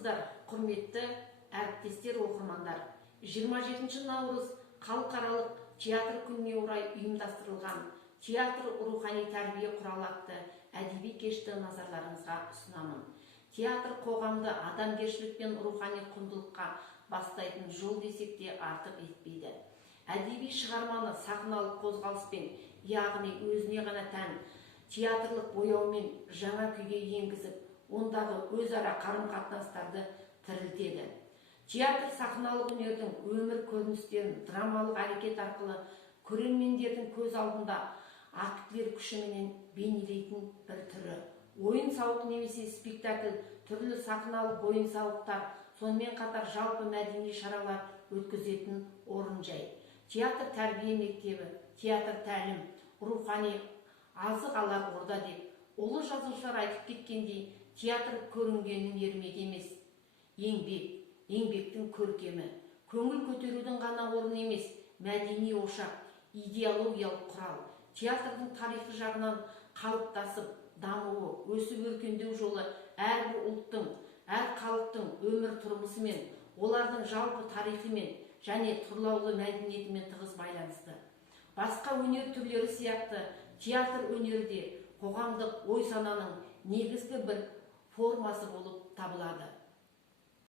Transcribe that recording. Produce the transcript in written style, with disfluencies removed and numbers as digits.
Армысыздар, құрметті әріптестер, оқырмандар. 27 наурыз халықаралық театр күніне орай ұйымдастырылған театр рухани тәрбие құралы атты әдеби кешті назарларыңызға ұсынамын. Театр қоғамды адамгершілік пен рухани құндылыққа бастайтын жол десек те артық етпейді. Әдеби шығарманы сахналық қозғалыспен, яғни өзіне ғана тән театрлық бояумен жаңа күйге енгізіп, ондағы өзара қарым-қатынастарды тірілтеді. Театр сахналық өнердің өмір көріністерін драмалық әрекет арқылы көрермендердің көз алдында актілер күшіменен бейнелейтін бір түрі. Ойын-сауық немесе спектакль, түрлі сахналық ойын-сауықтар, сонымен қатар жалпы мәдени шаралар өткізетін орын жай. Театр тәрбие мектебі, театр тәлім, рухани азық алар орда деп ұлы жазушылар айтып кеткендей, театр көрінгеннің ермегі емес, еңбектің көркемі, көңіл көтерудің ғана орын емес, мәдени ошақ, идеологиялық құрал. Театрдың тарихи жағынан қалыптасып, дамуы, өсіп-өркендеу жолы әрбір ұлттың, әр халықтың өмір тұрмысымен, олардың жалпы тарихымен және тұрлаулы мәдениетімен тығыз байланысты. Басқа өнер түрлері сияқты театр өнері де қоғамдық ой-сананың негізгі бір формасы болып табылады.